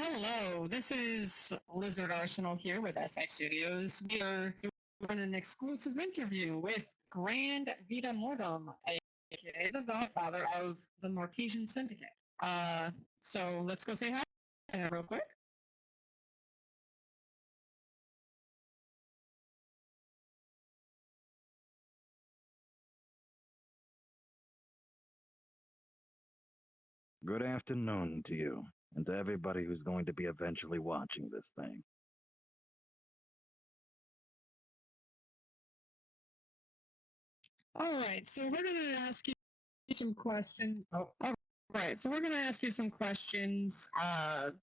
Hello, this is Lizard Arsenal here with SI Studios. We are doing an exclusive interview with Grandvitamortem, aka the godfather of the Mortesian Syndicate. So let's go say hi real quick. Good afternoon to you, and to everybody who's going to be eventually watching this thing. All right, so we're going to ask you some questions. Oh, all right, so we're going to ask you some questions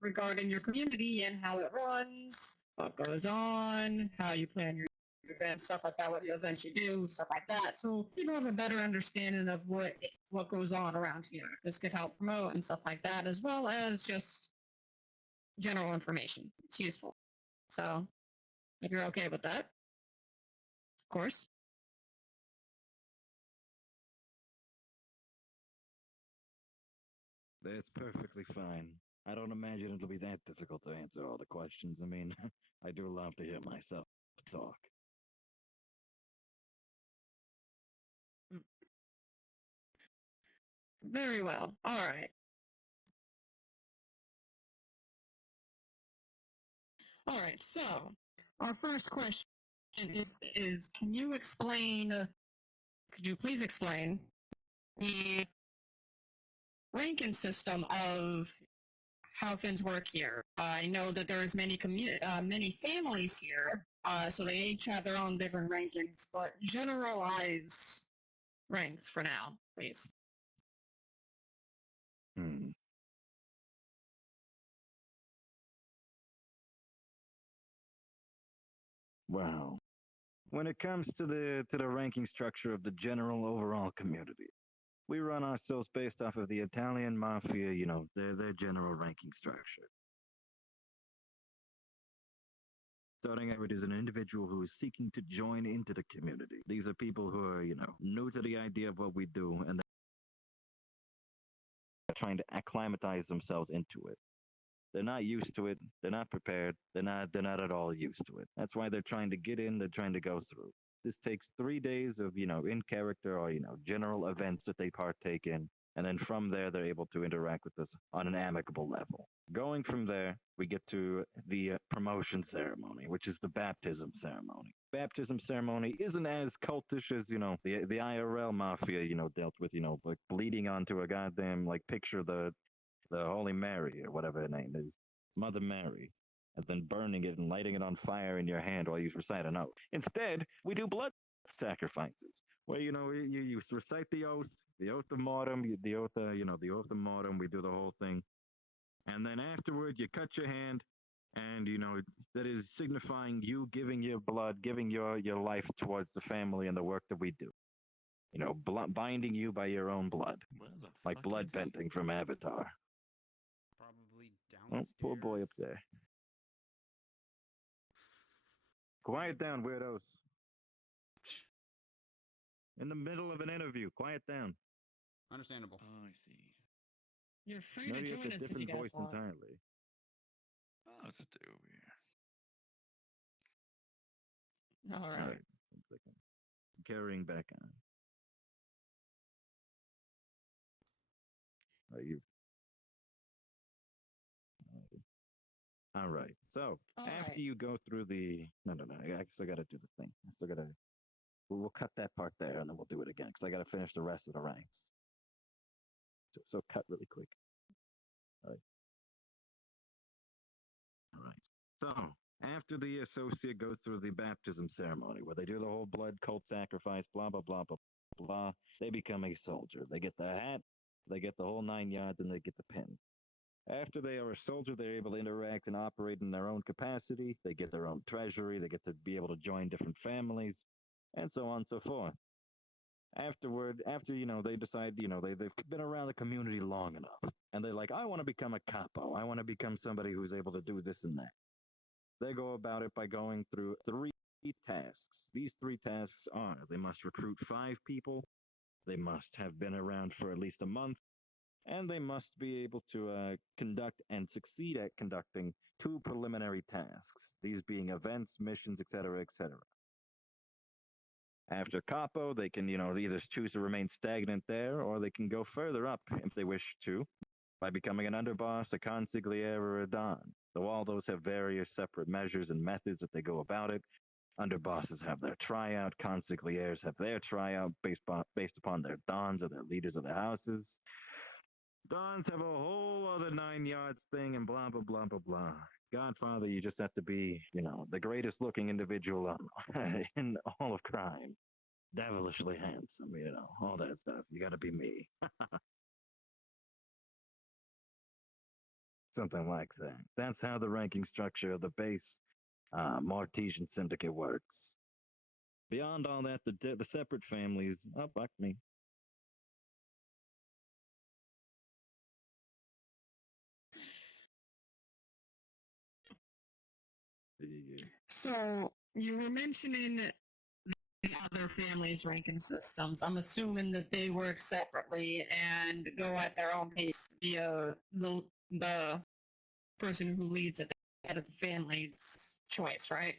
regarding your community and how it runs, what goes on, how you plan your events, stuff like that, what events you do, stuff like that. So people have a better understanding of what goes on around here. This could help promote and stuff like that, as well as just general information. It's useful. So if you're okay with that, of course. That's perfectly fine. I don't imagine it'll be that difficult to answer all the questions. I mean, I do love to hear myself talk. Very well. All right. All right. So our first question is can you explain? Could you please explain the ranking system of how things work here? I know that there is many families here, so they each have their own different rankings, but generalize ranks for now, please. Hmm. Well, when it comes to the ranking structure of the general overall community, we run ourselves based off of the Italian mafia, their general ranking structure. Starting out as an individual who is seeking to join into the community. These are people who are, new to the idea of what we do, and they're trying to acclimatize themselves into it. They're not used to it. They're not prepared. They're not at all used to it. That's why they're trying to get in. They're trying to go through. This takes 3 days of, in character or, general events that they partake in. And then from there, they're able to interact with us on an amicable level. Going from there, we get to the promotion ceremony, which is the baptism ceremony. Baptism ceremony isn't as cultish as, the IRL mafia, dealt with, like bleeding onto a goddamn, like, picture the Holy Mary or whatever her name is, Mother Mary, and then burning it and lighting it on fire in your hand while you recite an oath. Instead, we do blood sacrifices, where you recite the oath of mortem, the oath of mortem. We do the whole thing, and then afterward, you cut your hand, and that is signifying you giving your blood, giving your life towards the family and the work that we do. Binding you by your own blood, Where the like fuck blood is he? bending from Avatar. Probably Oh, downstairs. poor boy up there. Quiet down, weirdos. In the middle of an interview, quiet down. Understandable. Oh, I see. You're free to Maybe it's join a us if you different guys voice want. entirely. Oh, let's do here. All All right. right, 1 second. Carrying back on. Are you? All right. So All after right. you go through the no. I still got to do the thing. I still got to. We'll cut that part there, and then we'll do it again because I got to finish the rest of the ranks. So cut really quick. All right. All right. So after the associate goes through the baptism ceremony, where they do the whole blood cult sacrifice, blah blah blah blah blah, they become a soldier. They get the hat, they get the whole 9 yards, and they get the pin. After they are a soldier, they're able to interact and operate in their own capacity. They get their own treasury. They get to be able to join different families, and so on and so forth. Afterward, after they decide, they've been around the community long enough, and they're like, I want to become a capo. I want to become somebody who's able to do this and that. They go about it by going through 3 tasks. These 3 tasks are: they must recruit 5 people, they must have been around for at least a month, and they must be able to conduct and succeed at conducting two preliminary tasks, these being events, missions, etc., etc. After capo, they can, either choose to remain stagnant there, or they can go further up if they wish to, by becoming an underboss, a consigliere, or a don. Though all those have various separate measures and methods that they go about it. Underbosses have their tryout, consiglieres have their tryout based upon their dons or their leaders of their houses. Dons have a whole other 9 yards thing and blah, blah, blah, blah, blah. Godfather, you just have to be, the greatest looking individual in all of crime. Devilishly handsome, all that stuff. You gotta be me. Something like that. That's how the ranking structure of the base Martesian syndicate works. Beyond all that, the separate families, oh, fuck me. So you were mentioning the other families' ranking systems. I'm assuming that they work separately and go at their own pace via the person who leads at the head of the family's choice, right?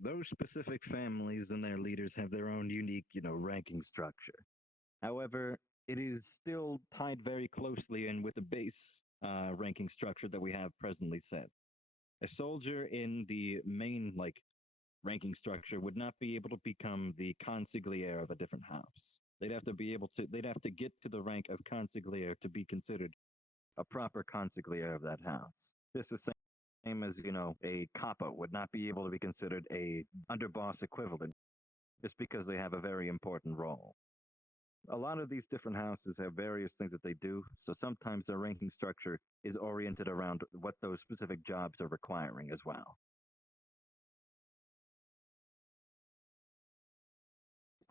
Those specific families and their leaders have their own unique, ranking structure. However, it is still tied very closely in with the base ranking structure that we have presently set. A soldier in the main, ranking structure would not be able to become the consigliere of a different house. They'd have to get to the rank of consigliere to be considered a proper consigliere of that house. This is same as, a capo would not be able to be considered a underboss equivalent just because they have a very important role. A lot of these different houses have various things that they do, so sometimes their ranking structure is oriented around what those specific jobs are requiring as well.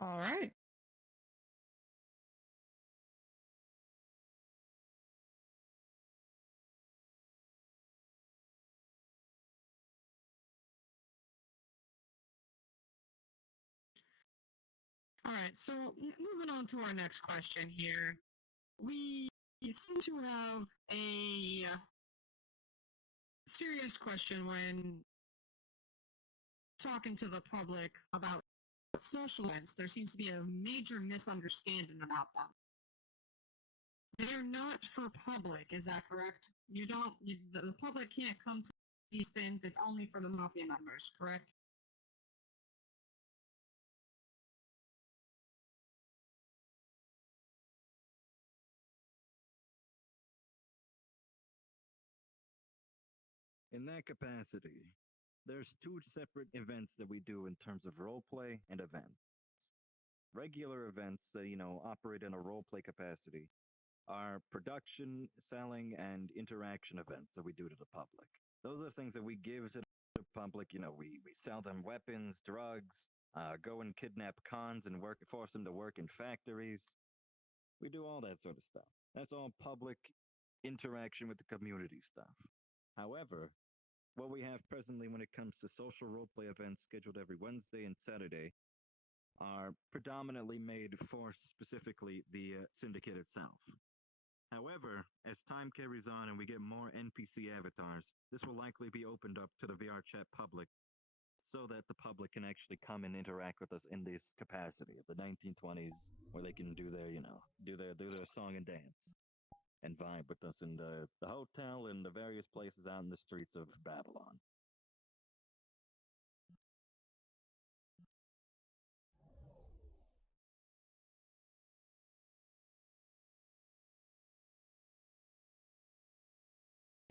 All right. All right, so moving on to our next question here. We seem to have a serious question when talking to the public about social events. There seems to be a major misunderstanding about them. They're not for public, is that correct? The public can't come to these things, it's only for the Mafia members, correct? In that capacity, there's two separate events that we do in terms of roleplay and events. Regular events that, operate in a roleplay capacity are production, selling, and interaction events that we do to the public. Those are things that we give to the public. We sell them weapons, drugs, go and kidnap cons and force them to work in factories. We do all that sort of stuff. That's all public interaction with the community stuff. However, what we have presently when it comes to social roleplay events scheduled every Wednesday and Saturday are predominantly made for specifically the syndicate itself. However, as time carries on and we get more NPC avatars, this will likely be opened up to the VR chat public so that the public can actually come and interact with us in this capacity of the 1920s, where they can do their, do their song and dance and vibe with us in the hotel and the various places out in the streets of Babylon.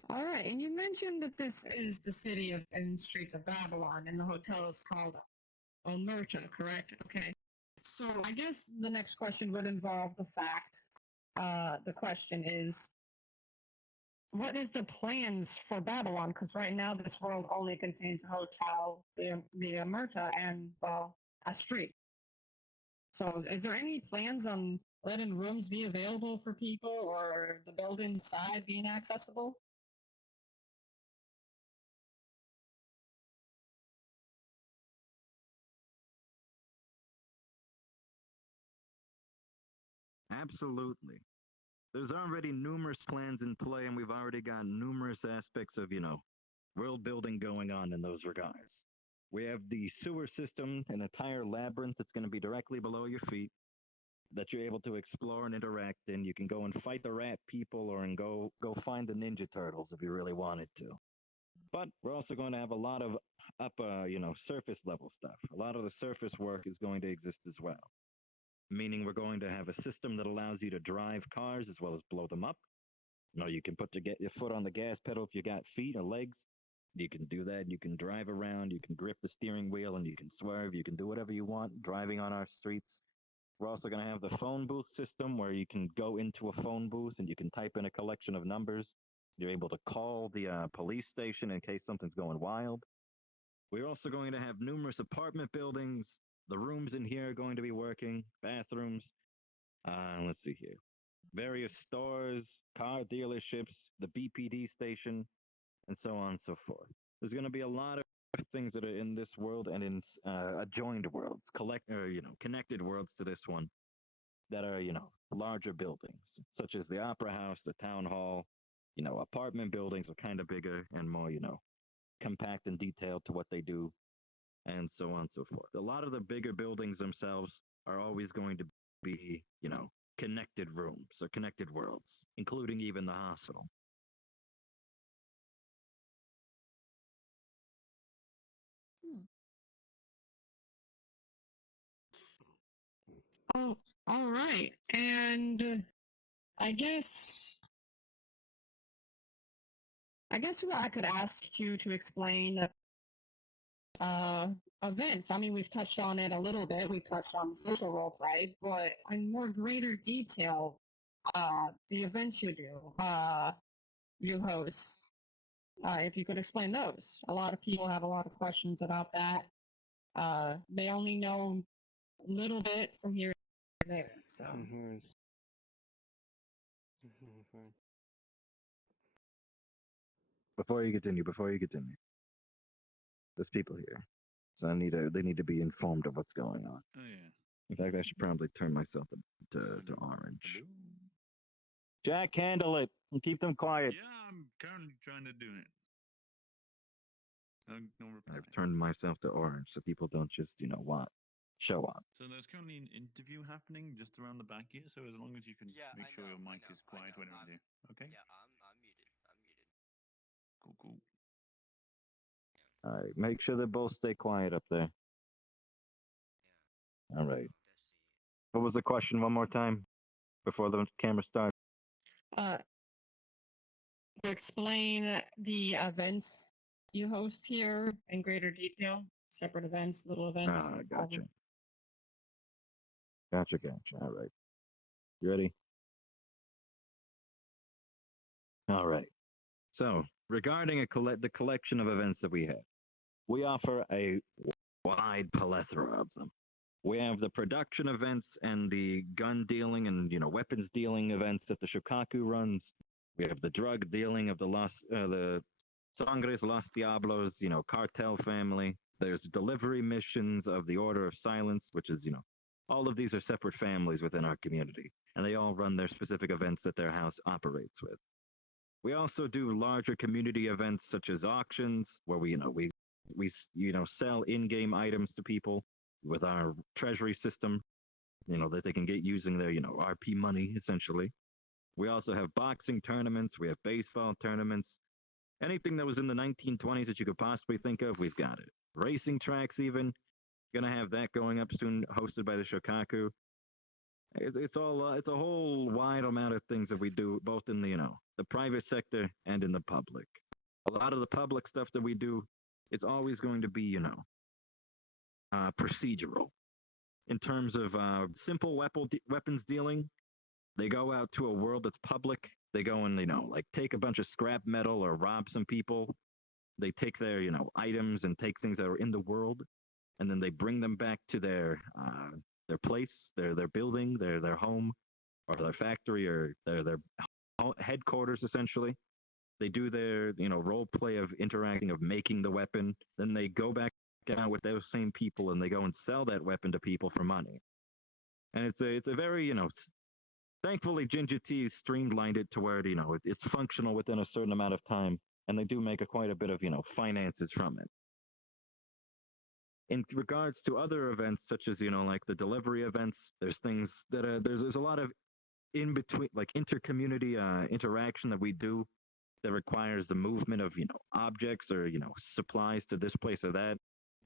All right, and you mentioned that this is the city of and streets of Babylon, and the hotel is called Omerta, correct? Okay. So I guess the next question would involve the fact. The question is, what is the plans for Babylon? Because right now this world only contains a hotel, the Omerta, and a street. So is there any plans on letting rooms be available for people or the building side being accessible? Absolutely. There's already numerous plans in play, and we've already got numerous aspects of, world building going on in those regards. We have the sewer system, an entire labyrinth that's going to be directly below your feet that you're able to explore and interact in. You can go and fight the rat people or and go find the Ninja Turtles if you really wanted to. But we're also going to have a lot of surface level stuff. A lot of the surface work is going to exist as well. Meaning we're going to have a system that allows you to drive cars as well as blow them up. You can get your foot on the gas pedal if you got feet or legs. You can do that. You can drive around. You can grip the steering wheel and you can swerve. You can do whatever you want driving on our streets. We're also going to have the phone booth system where you can go into a phone booth and you can type in a collection of numbers. You're able to call the police station in case something's going wild. We're also going to have numerous apartment buildings. The rooms in here are going to be working, bathrooms. Let's see here. Various stores, car dealerships, the BPD station, and so on and so forth. There's going to be a lot of things that are in this world and in adjoined worlds, connected worlds to this one that are, larger buildings, such as the Opera House, the Town Hall. Apartment buildings are kind of bigger and more, compact and detailed to what they do, and so on and so forth. A lot of the bigger buildings themselves are always going to be, connected rooms or connected worlds, including even the hospital. Oh, all right. And I guess what I could ask you to explain uh events. I mean, we've touched on it a little bit. We touched on the social role play, but in more greater detail, the events you host. If you could explain those. A lot of people have a lot of questions about that. They only know a little bit from here and there. So Before you continue, there's people here, so they need to be informed of what's going on. Oh yeah. In fact, I should probably turn myself to orange. Jack, handle it and keep them quiet. Yeah, I'm currently trying to do it. No reply. I've turned myself to orange so people don't just, show up. So there's currently an interview happening just around the back here, so as long as you can make sure your mic is quiet whenever you do. Okay? Yeah, I'm muted. I'm muted. Cool. All right, make sure they both stay quiet up there. Yeah. All right. What was the question one more time before the camera starts? To explain the events you host here in greater detail, separate events, little events. Gotcha. Gotcha. All right. You ready? All right. So, regarding the collection of events that we have, we offer a wide plethora of them. We have the production events and the gun dealing and weapons dealing events that the Shokaku runs. We have the drug dealing of the Sangres Los Diablos, cartel family. There's delivery missions of the Order of Silence, which is, all of these are separate families within our community, and they all run their specific events that their house operates with. We also do larger community events such as auctions, where we sell in-game items to people with our treasury system, that they can get using their, RP money, essentially. We also have boxing tournaments. We have baseball tournaments. Anything that was in the 1920s that you could possibly think of, we've got it. Racing tracks, even. Gonna have that going up soon, hosted by the Shokaku. It's a whole wide amount of things that we do, both in the private sector and in the public. A lot of the public stuff that we do, it's always going to be, procedural. In terms of simple weapons dealing, they go out to a world that's public. They go and, take a bunch of scrap metal or rob some people. They take their, items and take things that are in the world, and then they bring them back to their place, their building, their home, or their factory, or their headquarters, essentially. They do their, role play of interacting, of making the weapon. Then they go back out with those same people, and they go and sell that weapon to people for money. And it's a very, Thankfully, Ginger Tea streamlined it to where, it's functional within a certain amount of time, and they do make quite a bit of, finances from it. In regards to other events, such as, like the delivery events, there's things that there's a lot of in between, like inter-community interaction that we do that requires the movement of, objects or, supplies to this place or that.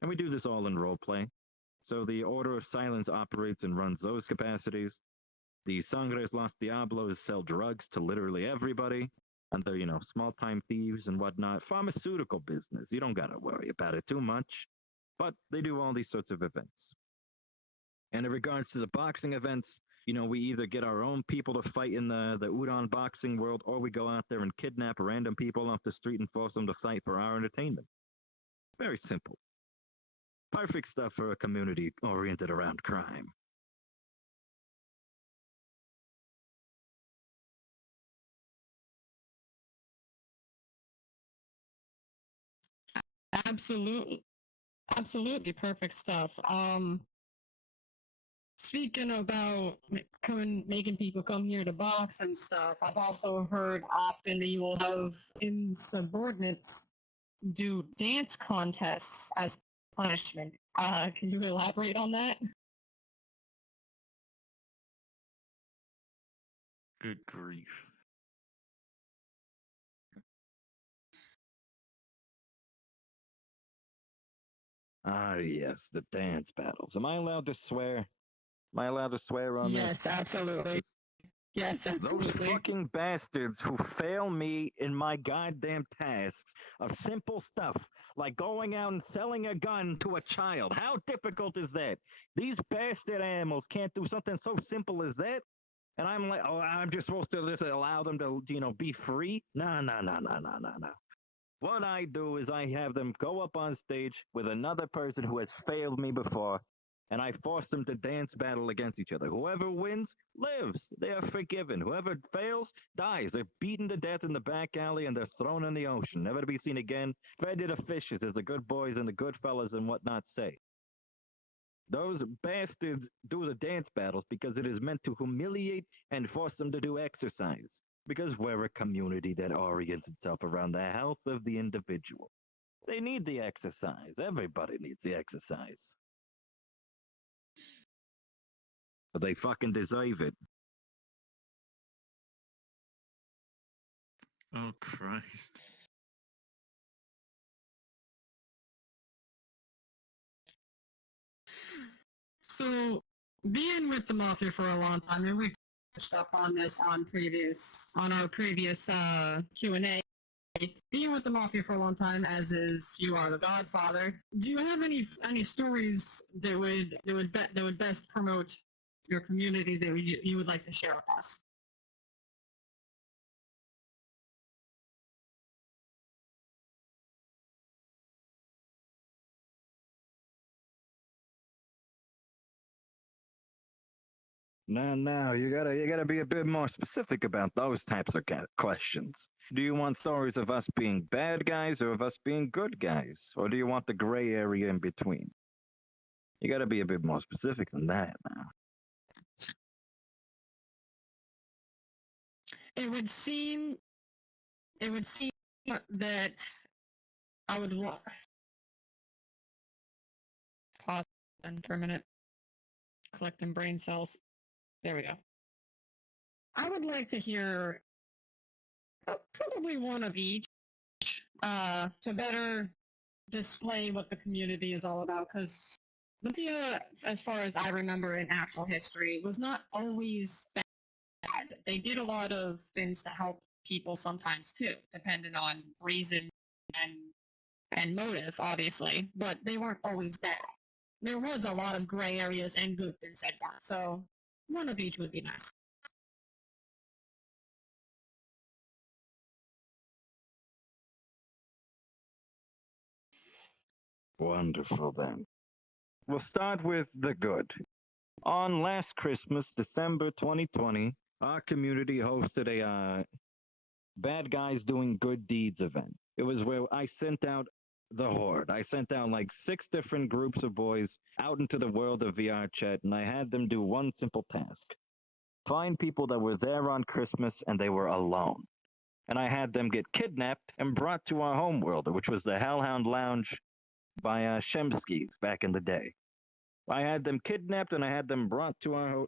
And we do this all in role play. So the Order of Silence operates and runs those capacities. The Sangres Los Diablos sell drugs to literally everybody. And they're, small-time thieves and whatnot. Pharmaceutical business. You don't got to worry about it too much. But they do all these sorts of events. And in regards to the boxing events, we either get our own people to fight in the Udon boxing world, or we go out there and kidnap random people off the street and force them to fight for our entertainment. Very simple. Perfect stuff for a community oriented around crime. Absolutely. Absolutely perfect stuff. Speaking about making people come here to box and stuff, I've also heard often that you will have insubordinates do dance contests as punishment. Can you elaborate on that? Good grief. Ah, yes, the dance battles. Am I allowed to swear? Am I allowed to swear on this? Yes, absolutely. Yes, absolutely. Those fucking bastards who fail me in my goddamn tasks of simple stuff, like going out and selling a gun to a child. How difficult is that? These bastard animals can't do something so simple as that? And I'm like, oh, I'm just supposed to just allow them to, be free? No. What I do is I have them go up on stage with another person who has failed me before, and I force them to dance battle against each other. Whoever wins, lives. They are forgiven. Whoever fails, dies. They're beaten to death in the back alley and they're thrown in the ocean, never to be seen again, fed to the fishes, as the good boys and the good fellas and whatnot say. Those bastards do the dance battles because it is meant to humiliate and force them to do exercise. Because we're a community that orients itself around the health of the individual. They need the exercise. Everybody needs the exercise. But they fucking deserve it. Oh, Christ. So, being with the Mafia for a long time, and we've touched up on this on our previous Q&A. Being with the Mafia for a long time, as is you are the Godfather. Do you have any stories that would best promote your community that you would like to share with us? No, you gotta be a bit more specific about those types of questions. Do you want stories of us being bad guys or of us being good guys? Or do you want the gray area in between? You gotta be a bit more specific than that now. It would seem that I would want pause for a minute, collecting brain cells. There we go. I would like to hear probably one of each to better display what the community is all about, because Olympia, as far as I remember in actual history, was not always bad. They did a lot of things to help people sometimes too, depending on reason and motive, obviously, but they weren't always bad. There was a lot of gray areas and good things like that, so one of each would be nice. Wonderful then. We'll start with the good. On last Christmas, December 2020, our community hosted a Bad Guys Doing Good Deeds event. It was where I sent out the Horde. I sent out like 6 different groups of boys out into the world of VR chat, and I had them do one simple task. find people that were there on Christmas and they were alone. And I had them get kidnapped and brought to our homeworld, which was the Hellhound Lounge by Shemskis back in the day. I had them kidnapped and I had them brought to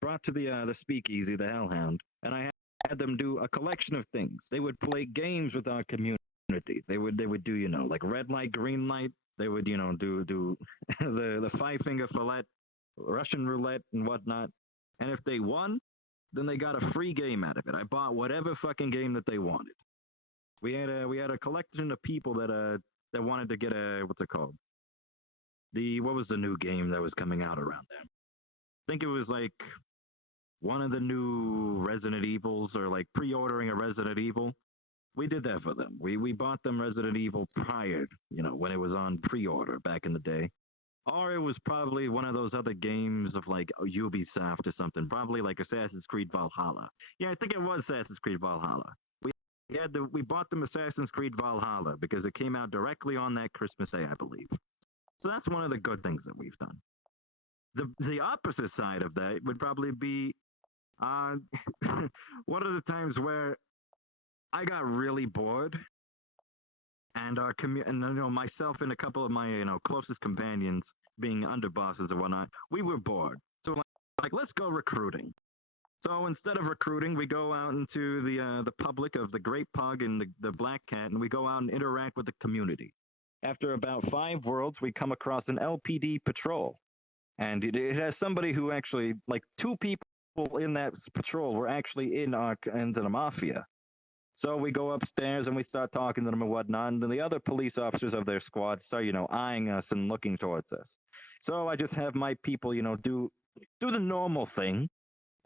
brought to the speakeasy, the Hellhound, and I had them do a collection of things. They would play games with our community. They would do like red light, green light. They would do the 5-finger fillet, Russian roulette, and whatnot. And if they won, then they got a free game out of it. I bought whatever fucking game that they wanted. We had a collection of people that wanted to get a what's it called? What was the new game that was coming out around there? I think it was like one of the new Resident Evils, or like pre-ordering a Resident Evil. We did that for them. We bought them Resident Evil prior, when it was on pre-order back in the day. Or it was probably one of those other games of like Ubisoft or something, probably like Assassin's Creed Valhalla. Yeah, I think it was Assassin's Creed Valhalla. We bought them Assassin's Creed Valhalla because it came out directly on that Christmas Day, I believe. So that's one of the good things that we've done. The opposite side of that would probably be one of the times where I got really bored, and myself and a couple of my closest companions, being underbosses and whatnot, we were bored. So like let's go recruiting. So instead of recruiting, we go out into the public of the Great Pug and the Black Cat, and we go out and interact with the community. After about 5 worlds, we come across an LPD patrol, and it has somebody who actually, like 2 people in that patrol were actually into the mafia. So we go upstairs and we start talking to them and whatnot, and then the other police officers of their squad start, eyeing us and looking towards us. So I just have my people, do the normal thing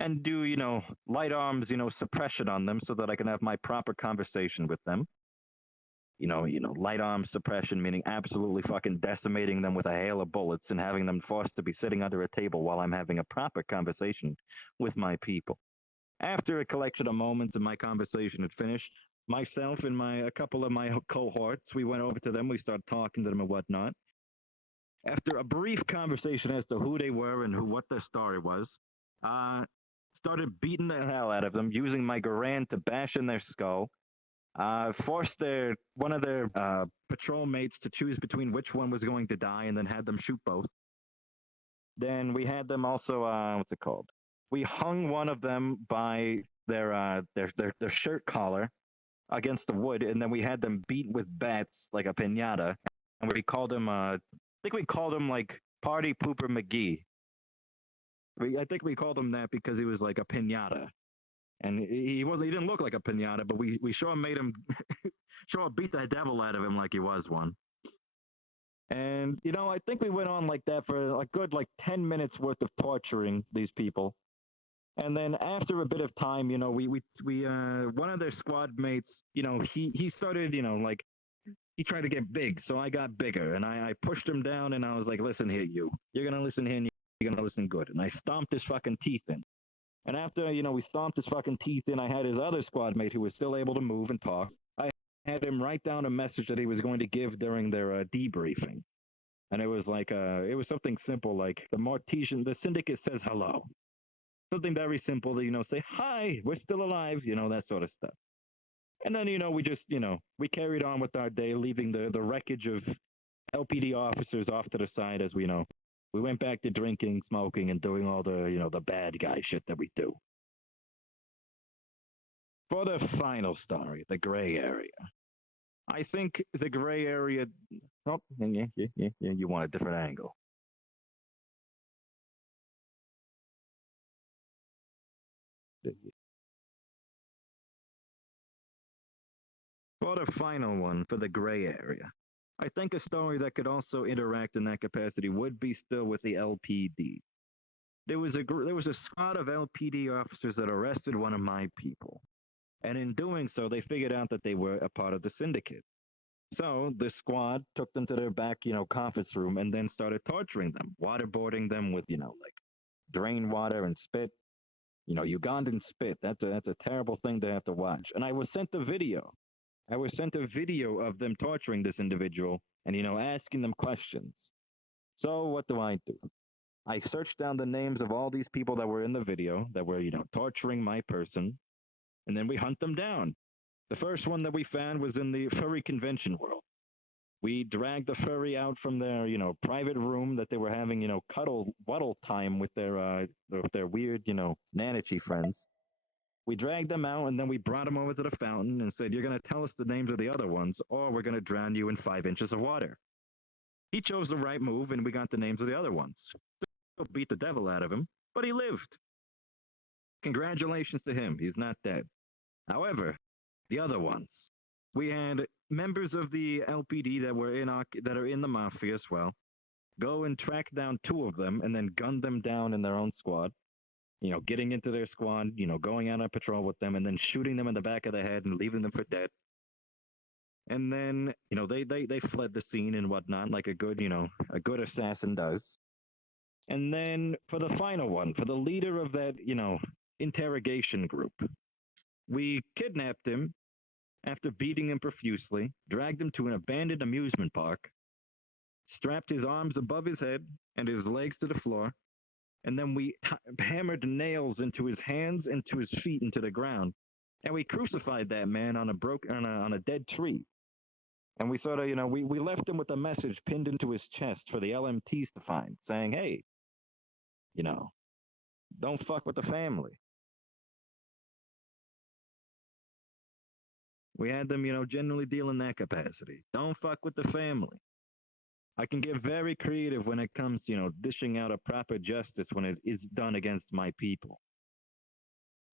and do, light arms, suppression on them so that I can have my proper conversation with them. Light arm suppression, meaning absolutely fucking decimating them with a hail of bullets and having them forced to be sitting under a table while I'm having a proper conversation with my people. After a collection of moments and my conversation had finished, myself and a couple of my cohorts, we went over to them, we started talking to them and whatnot. After a brief conversation as to who they were and what their story was, started beating the hell out of them, using my Garand to bash in their skull, forced one of their patrol mates to choose between which one was going to die, and then had them shoot both. Then we had them also, what's it called? We hung one of them by their shirt collar against the wood, and then we had them beat with bats like a piñata, and we called him, I think we called him like Party Pooper McGee. I think we called him that because he was like a piñata. And he didn't look like a piñata, but we sure made him, sure beat the devil out of him like he was one. And, I think we went on like that for a good 10 minutes worth of torturing these people. And then after a bit of time, we one of their squad mates, he started, he tried to get big. So I got bigger and I pushed him down and I was like, listen here, you're going to listen here and you're going to listen good. And I stomped his fucking teeth in. And after, we stomped his fucking teeth in, I had his other squad mate who was still able to move and talk. I had him write down a message that he was going to give during their debriefing. And it was like, it was something simple like, the syndicate says hello. Something very simple to, say, hi, we're still alive, that sort of stuff. And then, we just, we carried on with our day, leaving the wreckage of LPD officers off to the side as we went back to drinking, smoking, and doing all the, the bad guy shit that we do. For the final story, the gray area. I think the gray area... Oh, yeah, you want a different angle. For the final one, for the gray area, I think a story that could also interact in that capacity would be still with the LPD. There was a squad of LPD officers that arrested one of my people, and in doing so, they figured out that they were a part of the syndicate. So the squad took them to their back, conference room, and then started torturing them, waterboarding them with, like drain water and spit. Ugandan spit. That's a terrible thing to have to watch. And I was sent a video. I was sent a video of them torturing this individual and, asking them questions. So what do? I searched down the names of all these people that were in the video that were, torturing my person, and then we hunt them down. The first one that we found was in the furry convention world. We dragged the furry out from their, private room that they were having, waddle time with their weird, Nanachi friends. We dragged them out and then we brought them over to the fountain and said, "You're going to tell us the names of the other ones, or we're going to drown you in 5 inches of water." He chose the right move and we got the names of the other ones. Still beat the devil out of him, but he lived. Congratulations to him. He's not dead. However, the other ones. We had members of the LPD that are in the mafia as well. Go and track down 2 of them and then gun them down in their own squad. Getting into their squad, going out on patrol with them and then shooting them in the back of the head and leaving them for dead. And then, they fled the scene and whatnot like a good assassin does. And then for the final one, for the leader of that, interrogation group, we kidnapped him after beating him profusely, dragged him to an abandoned amusement park, strapped his arms above his head and his legs to the floor, and then we hammered nails into his hands and to his feet into the ground, and we crucified that man on a dead tree. And we sort of, we left him with a message pinned into his chest for the LMTs to find, saying, "Hey, don't fuck with the family." We had them, generally deal in that capacity. Don't fuck with the family. I can get very creative when it comes to, dishing out a proper justice when it is done against my people.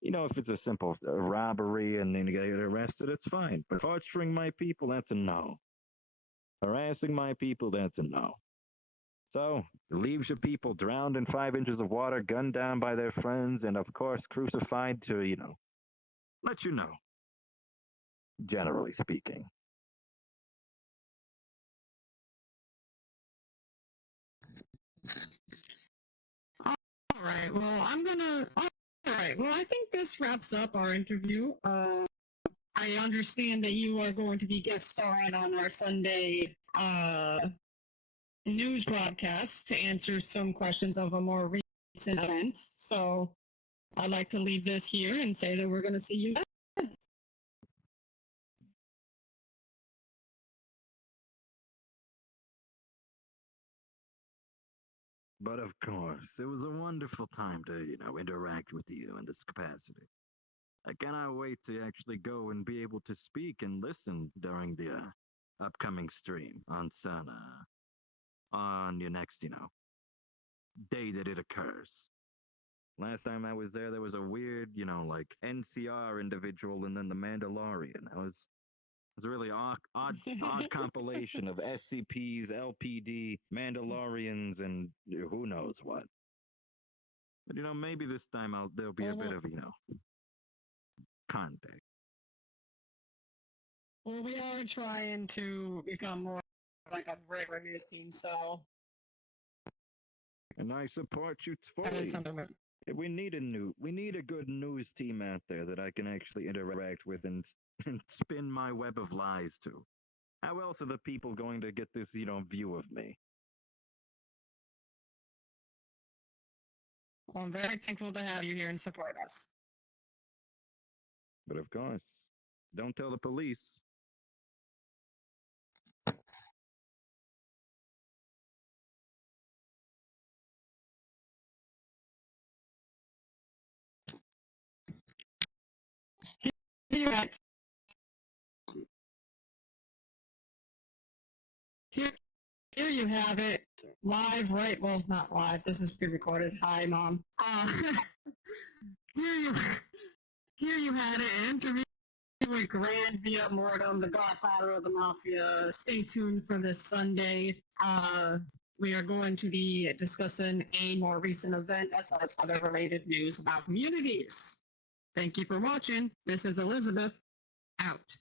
If it's a simple robbery and then you get arrested, it's fine. But torturing my people, that's a no. Harassing my people, that's a no. So, it leaves your people drowned in 5 inches of water, gunned down by their friends, and of course crucified to, let you know. Generally speaking. All right. Well, All right. Well, I think this wraps up our interview. I understand that you are going to be guest starring on our Sunday news broadcast to answer some questions of a more recent event. So I'd like to leave this here and say that we're going to see you then. But of course, it was a wonderful time to, interact with you in this capacity. I cannot wait to actually go and be able to speak and listen during the upcoming stream on your next, day that it occurs. Last time I was there was a weird, like NCR individual and then the Mandalorian. It was a really odd compilation of SCPs, LPD, Mandalorians, and who knows what. But maybe this time there'll be a bit of contact. Well, we are trying to become more like a regular news team, so. And I support you That is fully. something that. We need a good news team out there that I can actually interact with and spin my web of lies to. How else are the people going to get this, view of me? Well, I'm very thankful to have you here and support us. But of course, don't tell the police. Here, here you have it, live, right? Well, not live. This is pre-recorded. Hi, Mom. Here you had an interview with Grandvitamortem, the godfather of the mafia. Stay tuned for this Sunday. We are going to be discussing a more recent event as well as other related news about communities. Thank you for watching. This is Elizabeth, out.